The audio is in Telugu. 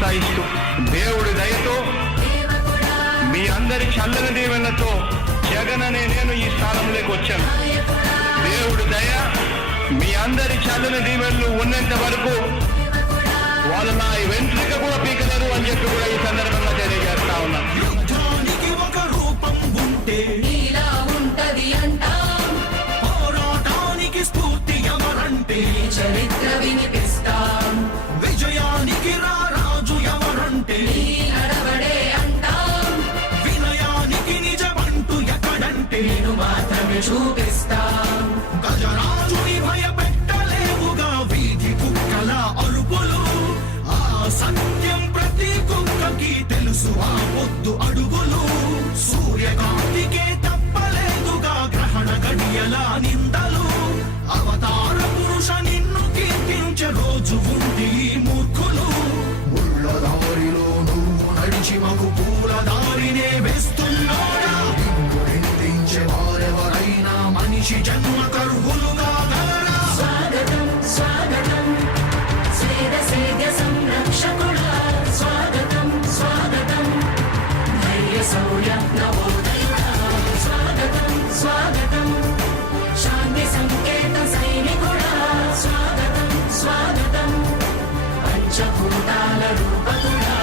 ప్రోత్సహిస్తూ దేవుడి దయతో మీ అందరి చల్లని దీవెనలతో జగన్ అనే నేను ఈ స్థానంలోకి వచ్చాను. దేవుడి దయ మీ అందరి చల్లని దీవెనలు ఉన్నంత వరకు వాళ్ళు నా వెంట్రుక కూడా పీకలేరు అని చెప్పి కూడా ఈ సందర్భంగా తెలియజేస్తా ఉన్నాను. చరిత్ర వినిపిస్తాం, విజయానికి రాజు ఎవరంటే నడవడే అంటాం, వినయానికి నిజమంటూ ఎక్కడంటే నేను మాత్రమే చూపిస్తాం. గజరాజుని భయపెట్టలేవుగా వీధి కుక్కల అరుపులు, ఆ సత్యం ప్రతి కుక్కకి తెలుసు ఆ పొద్దు అడుగులు. సూర్యకాంతికే తప్పలేదుగా గ్రహణ గడియల నిందలు, అవతార పురుష నిన్ను కీర్తించే రోజు ఉంది మూర్ఖులు. ముళ్ళ దారిలో నువ్వు నడిచి మగు పూల దారినే వేస్తున్నాడా, నిన్ను నిందించే వారెవరైనా మనిషి జన్మ కర్వులుగా గలరా. స్వాగతం స్వాగతం స్వేద సేద్య సంరక్షకుడా, స్వాగతం స్వాగతం ధైర్య శౌర్య నవోదయుడా, స్వాగతం స్వాగతం శాంతి సంకేత సైనికుడా, స్వాగతం స్వాగతం పంచభూతాల రూపకుడా.